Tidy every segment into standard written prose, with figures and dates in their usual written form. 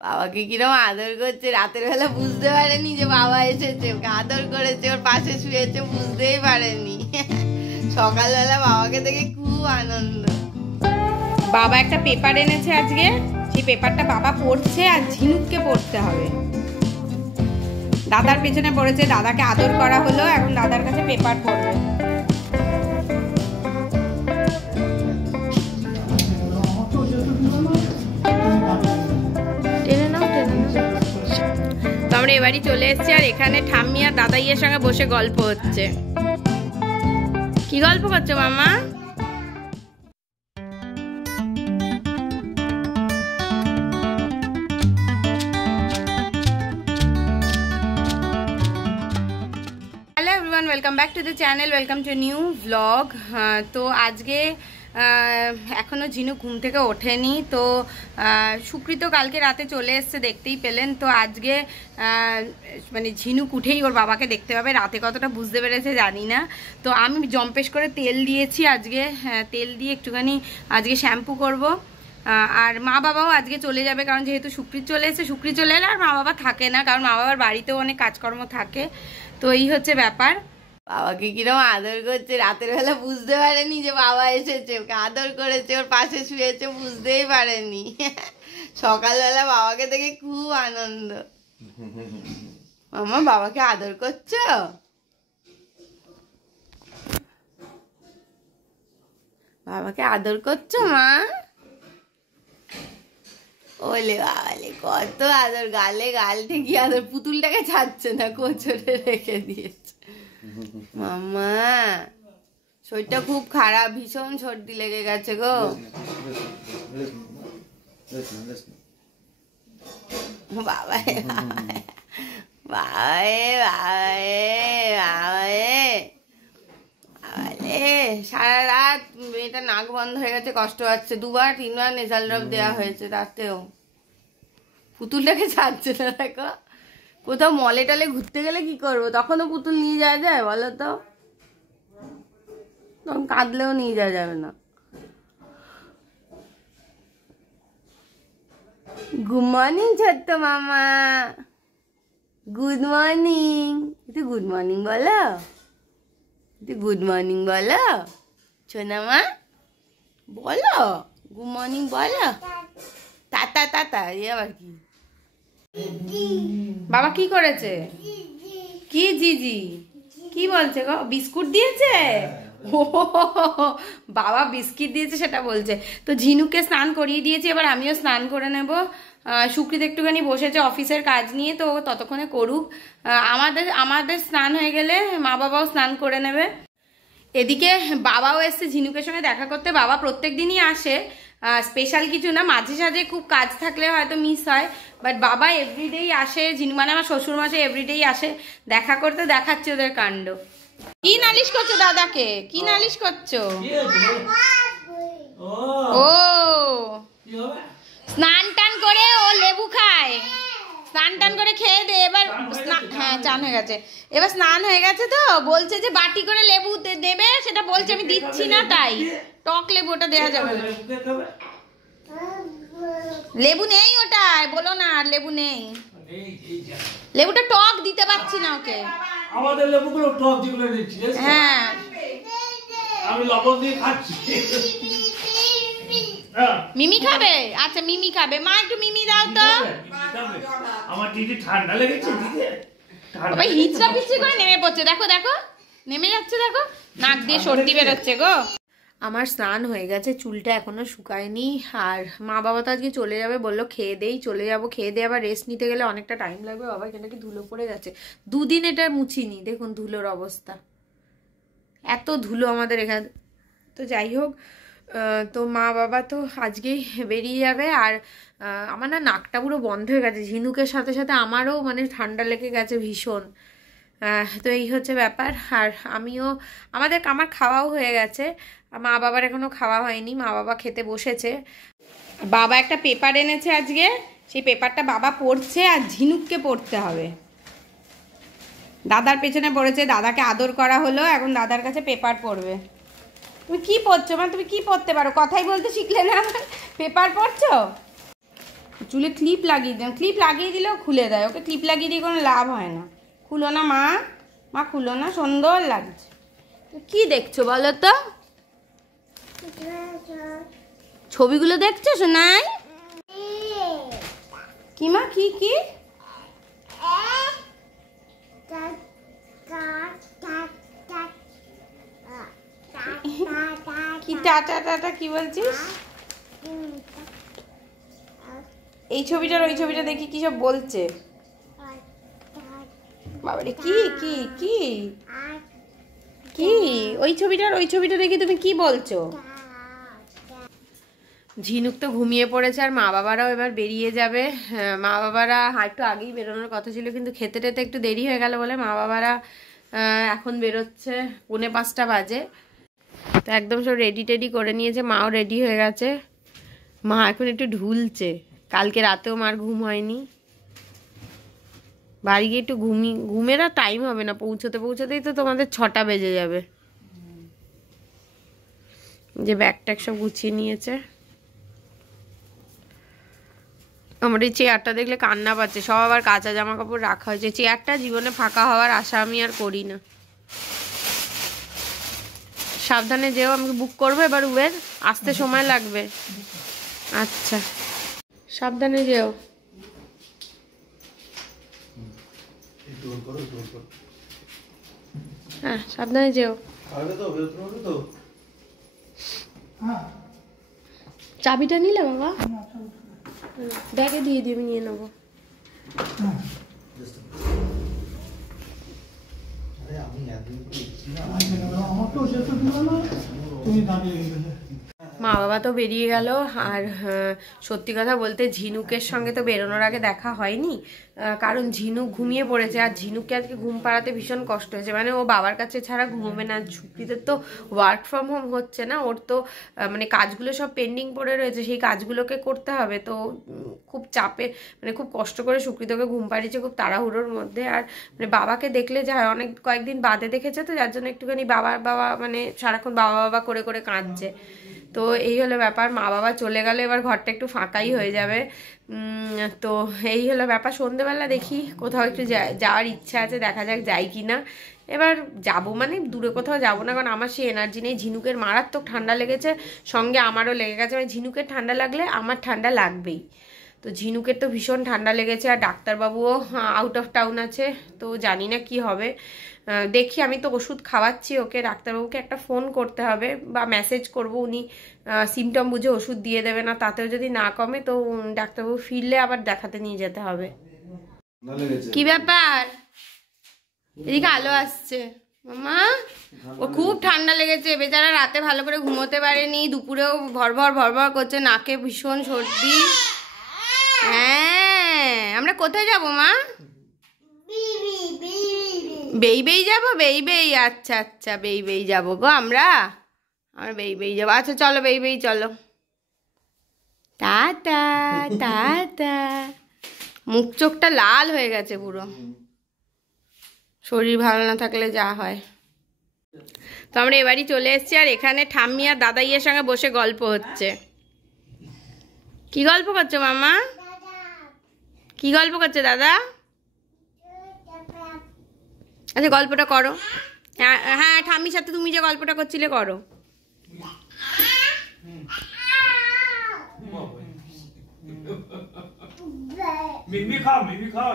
বাবাকে কিরম আদর করছে, রাতের বেলা বুঝতে পারেনি যে বাবা এসেছে, ওকে আদর করেছে, ওর পাশে শুয়েছে, বুঝতেই পারেনি। সকালবেলা বাবাকে দেখে খুব আনন্দ। বাবা একটা পেপার এনেছে আজকে, সেই পেপারটা বাবা পড়ছে আর ঝিনুককে পড়তে হবে। দাদার পেছনে পড়েছে, দাদাকে আদর করা হলো, এখন দাদার কাছে পেপার পড়বে। তো আমরা এবারই চলে এসেছি, আর এখানে ঠাম্মি আর দাদাইয়ের সঙ্গে বসে গল্প হচ্ছে। কি গল্প করছো মামা? Hello everyone, welcome back to the channel, welcome to new vlog. তো আজকে এখনও ঝিনুক ঘুম থেকে ওঠেনি, তো সুকৃত কালকে রাতে চলে এসছে, দেখতেই পেলেন। তো আজকে মানে ঝিনুক উঠেই ওর বাবাকে দেখতে পাবে, রাতে কতটা বুঝতে পেরেছে জানি না। তো আমি জম্পেশ করে তেল দিয়েছি আজকে, তেল দিয়ে একটুখানি আজকে শ্যাম্পু করব। আর মা বাবাও আজকে চলে যাবে, কারণ যেহেতু সুকৃত চলে এসেছে, সুকৃত চলে এলে আর মা বাবা থাকে না, কারণ মা বাবার বাড়িতেও অনেক কাজকর্ম থাকে। তো এই হচ্ছে ব্যাপার। বাবাকে কিরম আদর করছে, রাতের বেলা বুঝতে পারেনি যে বাবা এসেছে, ওকে আদর করেছে, ওর পাশে শুয়েছে, বুঝতেই পারেনি। সকালবেলা বাবাকে দেখে খুব আনন্দ। মামা বাবাকে আদর করছো? বাবাকে আদর করছো মা? ওলে বাবালে কত আদর, গালে গাল থেকে আদর, পুতুলটাকে ছাড়ছে না, কোচরে রেখে দিয়েছে। মামা শরীরটা খুব খারাপ, ভীষণ সর্দি লেগে গেছে গো। বাবারে বাবারে বাবারে বাবারে বাবারে, সারা রাত মেয়েটা নাক বন্ধ হয়ে গেছে, কষ্ট হচ্ছে, 2-3বার নেজাল ড্রপ দেওয়া হয়েছে, তাতেও পুতুলটাকে ছাড়ছে না। দেখো কোথাও মলে টলে ঘুরতে গেলে কি করবো, তখনও পুতুল নিয়ে যাওয়া যায় বলো তো? তখন কাঁদলেও নিয়ে যাওয়া যাবে না। গুড মর্নিং ছোট্ট মামা, গুড মর্নিং। একটু গুড মর্নিং বলো, একটু গুড মর্নিং বলো সোনা মা, বলো গুড মর্নিং বলো। টাটা টাটা, এ আবার কি? বাবা কি করেছে? কি জিজি কি বলছে গো? বিস্কুট দিয়েছে? ও বাবা বিস্কিট দিয়েছে সেটা বলছে। তো ঝিনুকে স্নান করিয়ে দিয়েছি, এবার আমিও স্নান করে নেব। সুকৃত একটুখানি বসেছে অফিসের কাজ নিয়ে, তো ততক্ষণে করুক। আমাদের স্নান হয়ে গেলে মা বাবাও স্নান করে নেবে। এদিকে বাবাও এসছে ঝিনুকের সঙ্গে দেখা করতে। বাবা প্রত্যেক দিনই আসে, স্পেশাল কিছু না, মাঝে সাঝে খুব কাজ থাকলে হয়তো মিস হয়, বাট বাবা এভরিডেই আসে। মানে আমার শ্বশুর মশাই এভরিডেই আসে দেখা করতে। দেখাচ্ছে ওদের কাণ্ড। কি নালিশ করছো দাদাকে? কি নালিশ করছো? ও স্নান টান করে ও লেবু খায়, স্নান টান করে খেয়ে দে এবার। হ্যাঁ চান হয়ে গেছে, এবার স্নান হয়ে গেছে, তো বলছে যে বাটি করে লেবু দেবে, সেটা বলছে আমি দিচ্ছি না, তাই টক লেবু ওটা দেওয়া যাবে না। লেবু নেই ওটায়, বলো না আর লেবু নেই, লেবুটা টক দিতে পারছি না ওকে। আমাদের লেবুগুলো টক যেগুলো দিচ্ছি, হ্যাঁ আমি লবণ দিয়ে খাচ্ছি। মিমি খাবে? আচ্ছা মিমি খাবে, মা একটু মিমি দাও তো। আমার দিদি ঠান্ডা লেগেছে, দিদি বাবা হিচড়া পিচড়ি করে নেমে পড়ছে, দেখো দেখো নেমে যাচ্ছে, দেখো নাক দিয়ে সর্দি বেরোচ্ছে গো। আমার স্নান হয়ে গেছে, চুলটা এখনো শুকায়নি। আর মা বাবা তো আজকে চলে যাবে, বললো খেয়ে দেই চলে যাবো, খেয়ে দিয়ে আবার রেস্ট নিতে গেলে অনেকটা টাইম লাগবে। বাবা এখানে কি ধুলো পড়ে গেছে, 2 দিন এটা মুছিনি, দেখুন ধুলোর অবস্থা, এত ধুলো আমাদের এখানে। তো যাই হোক, তো মা বাবা তো আজকেই বেরিয়ে যাবে। আর আমার না নাকটা পুরো বন্ধ হয়ে গেছে, ঝিনুকের সাথে সাথে আমারও মানে ঠান্ডা লেগে গেছে ভীষণ। তো এই হচ্ছে ব্যাপার। আর আমার খাওয়াও হয়ে গেছে, মা বাবার এখনো খাওয়া হয়নি, মা বাবা খেতে বসেছে। বাবা একটা পেপার এনেছে আজকে, সেই পেপারটা বাবা পড়ছে আর ঝিনুককে পড়তে হবে। দাদার পেছনে পড়েছে, দাদাকে আদর করা হলো, এখন দাদার কাছে পেপার পড়বে। তুমি কি পড়ছো? মানে তুমি কি পড়তে পারো? কথাই বলতে শিখলে না, পেপার পড়ছো? চুলে ক্লিপ লাগিয়ে দেন, ক্লিপ লাগিয়ে দিলেও খুলে দেয়, ওকে ক্লিপ লাগিয়ে দিয়ে কোনো লাভ হয় না। খুলো না মা, মা খুলো না, সুন্দর লাগছে। কি দেখছো বলো তো? ছবিগুলো দেখছো শোনাই? কি মা, কি কি কি টাটা টাটা কি বলছিস? এই ছবিটার ওই ছবিটা দেখি কি সব বলছে। বাবারে কি কি কি কি ওই ছবিটার ওই ছবিটা দেখি তুমি কি বলছো? ঝিনুক তো ঘুমিয়ে পড়েছে আর মা বাবারাও এবার বেরিয়ে যাবে। মা বাবারা একটু আগেই বেরোনোর কথা ছিল, কিন্তু খেতে টেতে একটু দেরি হয়ে গেল বলে মা বাবারা এখন বেরোচ্ছে, 4:45 বাজে। তো একদম সব রেডি টেডি করে নিয়েছে, মাও রেডি হয়ে গেছে। মা এখন একটু ঢুলছে, কালকে রাতেও মার ঘুম হয়নি। বাড়ি গিয়ে একটু ঘুমের আর টাইম হবে না, পৌঁছতে পৌঁছতেই তো তোমাদের 6টা বেজে যাবে। যে ব্যাগ ট্যাগ সব গুছিয়ে নিয়েছে। আমার এই চেয়ারটা দেখলে কান্না পাচ্ছে, সব আবার কাঁচা জামা কাপড় রাখা হয়েছে। চেয়ারটা জীবনে ফাঁকা হওয়ার আশা আমি আর করি না। সাবধানে যেও, আমি বুক করবো এবার উবের, আসতে সময় লাগবে। আচ্ছা সাবধানে যেও। হ্যাঁ সাবধানে যেও। চাবিটা নিলে বাবা? ব্যাগে দিয়ে দিই, আমি নিয়ে নেবো। মা বাবা তো বেরিয়ে গেল। আর সত্যি কথা বলতে ঝিনুকের সঙ্গে তো বেরোনোর আগে দেখা হয়নি, কারণ ঝিনুক ঘুমিয়ে পড়েছে। আর ঝিনুককে আজকে ঘুম পাড়াতে ভীষণ কষ্ট হয়েছে, মানে ও বাবার কাছে ছাড়া ঘুমোবে না। সুপ্রীতের তো ওয়ার্ক ফ্রম হোম হচ্ছে না, ওর তো মানে কাজগুলো সব পেন্ডিং পড়ে রয়েছে, সেই কাজগুলোকে করতে হবে। তো খুব চাপে, মানে খুব কষ্ট করে সুপ্রীতকে ঘুম পাড়িয়েছে, খুব তাড়াহুড়োর মধ্যে। আর মানে বাবাকে দেখলে যা হয়, অনেক কয়েকদিন বাদে দেখেছে তো, যার জন্য একটুখানি বাবা বাবা মানে সারাক্ষণ বাবা বাবা করে করে কাঁদছে। তো এই হলো ব্যাপার, মা বাবা চলে গেলে এবার ঘরটা একটু ফাঁকাই হয়ে যাবে। তো এই হলো ব্যাপার। সন্ধেবেলা দেখি কোথাও একটু যাওয়ার ইচ্ছা আছে, দেখা যাক যাই কি না। এবার যাবো মানে দূরে কোথাও যাবো না, কারণ আমার সেই এনার্জি নেই। ঝিনুকের মারাত্মক ঠান্ডা লেগেছে, সঙ্গে আমারও লেগে গেছে। মানে ঝিনুকের ঠান্ডা লাগলে আমার ঠান্ডা লাগবেই। তো ঝিনুকের তো ভীষণ ঠান্ডা লেগেছে, আর ডাক্তারবাবুও আউট অফ টাউন আছে, তো জানি না কি হবে। দেখি, আমি তো ওষুধ খাওয়াচ্ছি ওকে, ডাক্তারবাবুকে একটা ফোন করতে হবে বা মেসেজ করব, উনি সিমটম বুঝে ওষুধ দিয়ে দেবে না। তাতেও যদি না কমে তো ডাক্তারবাবু ফিরলে আবার দেখাতে নিয়ে যেতে হবে। কি ব্যাপার? এদিকে আলো আসছে মামা। ওর খুব ঠান্ডা লেগেছে, বেচারা রাতে ভালো করে ঘুমোতে পারেনি, দুপুরেও ভরভর ভরভর করছে, নাকে ভীষণ সর্দি। হ্যাঁ, আমরা কোথায় যাব মা? বেই যাবো, বেই। আচ্ছা আচ্ছা, বেই যাবো গো আমরা বেই যাবো। আচ্ছা চলো বেই চলো। Tata tata. মুখ চোখটা লাল হয়ে গেছে পুরো, শরীর ভালো না থাকলে যা হয়। তো আমরা এবারই চলে এসেছি, আর এখানে ঠাম্মি আর দাদাইয়ের সঙ্গে বসে গল্প হচ্ছে। কি গল্প করছো মামা? কি গল্প করছে দাদা? আচ্ছা গল্পটা করো। হ্যাঁ ঠাম্মির সাথে তুমি যে গল্পটা করছিলে করো। মিমি খাও মিমি খাও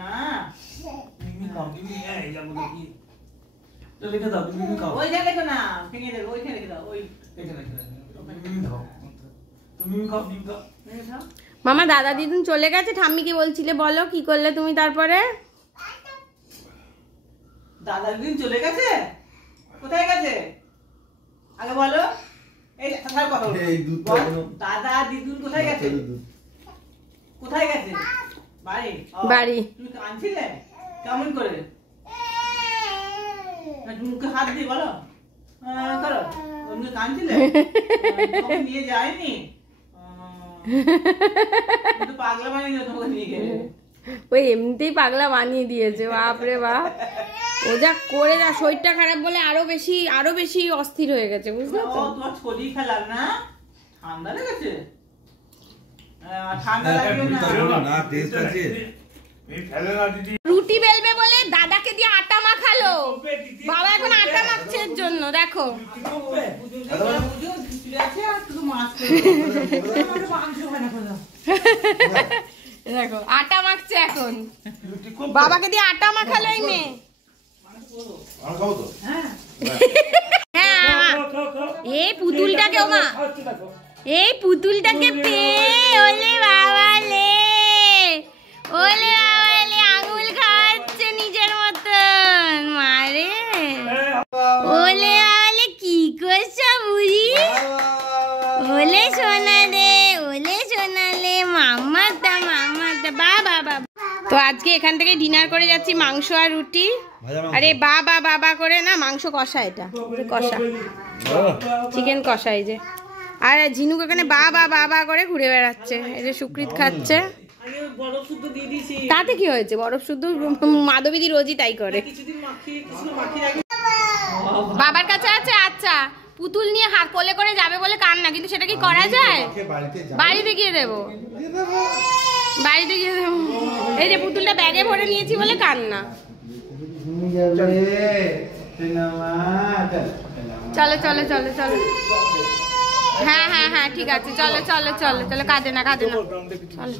না মিমি খাও মিমি এই যাবো দেখি তো লিখে দাও মিমি খাও ওই যা লেখো না ভেঙে দেবে ওইখানে লিখে দাও ওই এখানে লিখে দাও মিমি খাও তুমি মিমি খাও মামা দাদা দিদুন চলে গেছে। ঠাম্মি কি বলছিলে বলো, কি করলে তুমি তারপরে? দাদা দিদুন চলে গেছে? কোথায় গেছে আগে বলো। এই কথা কথা দাদা দিদুন কোথায় গেছে? কোথায় গেছে? বাড়ি বাড়ি। তুমি কাঁদছিলে কেমন করে? মুখে হাত দিয়ে বলো করো। তুমি কাঁদছিলে? তোমাকে নিয়ে যায়নি? কিন্তু পাগলা বানিয়ে দিও তোমাকে নিয়ে গেলে। ওই এমনিতেই পাগলা বানিয়ে দিয়েছে, বাপরে বাপ। ও যা করে, যা শরীরটা খারাপ বলে আরো বেশি অস্থির হয়ে গেছে, বুঝলে তো? তোমার শরীর খারাপ না, ঠান্ডা লেগেছে? ঠান্ডা লাগবে না টেস্ট আছে রুটি বেলবে বলে দাদাকে দিয়ে আটা মাখালো, বাবা এখন আটা মাখছে এর জন্য। দেখো দেখো আটা মাখছে এখন, বাবাকে দিয়ে আটা মাখালো এই মেয়ে। হ্যাঁ এই পুতুলটাকে মা, এই পুতুলটাকে পেয়ে ওলে বাবা লে, ওলে বাবা লে আঙুল খাওয়াচ্ছে নিজের মতন মারে। ওলে বাবা লে কি করছো বুড়ি, ওলে সোনা রে, ওলে সোনা লে, মাম্মাটা মাম্মাটা, বাবা বাবা। তো আজকে এখান থেকে ডিনার করে যাচ্ছি মাংস আর রুটি। আরে বাবা বাবা করে না, মাংস কষা, এটা কষা চিকেন কষা। এই যে আর ঝিনুক এখানে বাবা বাবা করে ঘুরে বেড়াচ্ছে, এই যে সুকৃত খাচ্ছে। তাতে কি হয়েছে, বরফ শুদ্ধ মাধবীদি রোজই তাই করে। বাবার কাছে আছে। আচ্ছা পুতুল নিয়ে হাত কোলে করে যাবে বলে কান্না, কিন্তু সেটা কি করা যায়? বাড়িতে গিয়ে দেবো, বাড়িতে গিয়ে দেবো। এই যে পুতুলটা ব্যাগে ভরে নিয়েছি বলে কান্না। চলো চলো চলো চলো, হ্যাঁ হ্যাঁ হ্যাঁ ঠিক আছে, চলো চলো চলো চলো, কাঁদে না কাঁদে না, চলো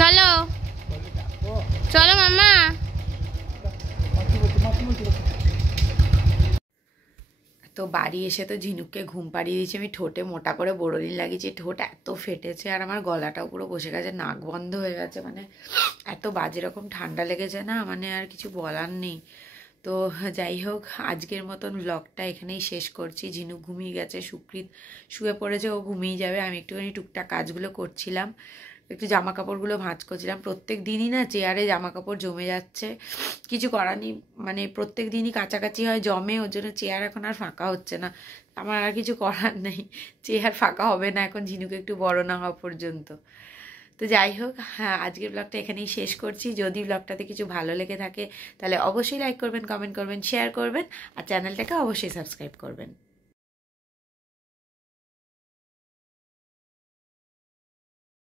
চলো চলো মাম্মা। তো বাড়ি এসে তো ঝিনুককে ঘুম পাড়িয়ে দিয়েছি আমি, ঠোঁটে মোটা করে বোরোলিন লাগিয়েছি। ঠোঁট এত ফেটেছে আর আমার গলাটাও পুরো বসে গেছে, নাক বন্ধ হয়ে গেছে, মানে এত বাজে রকম ঠান্ডা লেগেছে না, মানে আর কিছু বলার নেই। তো যাই হোক আজকের মতন ব্লগটা এখানেই শেষ করছি। ঝিনুক ঘুমিয়ে গেছে, সুকৃত শুয়ে পড়েছে, ও ঘুমিয়ে যাবে। আমি একটুখানি টুকটাক কাজগুলো করছিলাম, একটু জামা কাপড়গুলো ভাঁজ করছিলাম। প্রত্যেক দিনই না চেয়ারে জামা কাপড় জমে যাচ্ছে, কিছু করার নেই, মানে প্রত্যেক দিনই কাছাকাছি হয়, জমে, ওর জন্য চেয়ার এখন আর ফাঁকা হচ্ছে না। আমার আর কিছু করার নেই, চেয়ার ফাঁকা হবে না এখন ঝিনুক একটু বড় না হওয়া পর্যন্ত। তো যাই হোক, হ্যাঁ আজকের ব্লগটা এখানেই শেষ করছি। যদি ব্লগটাতে কিছু ভালো লেগে থাকে তাহলে অবশ্যই লাইক করবেন, কমেন্ট করবেন, শেয়ার করবেন, আর চ্যানেলটাকে অবশ্যই সাবস্ক্রাইব করবেন।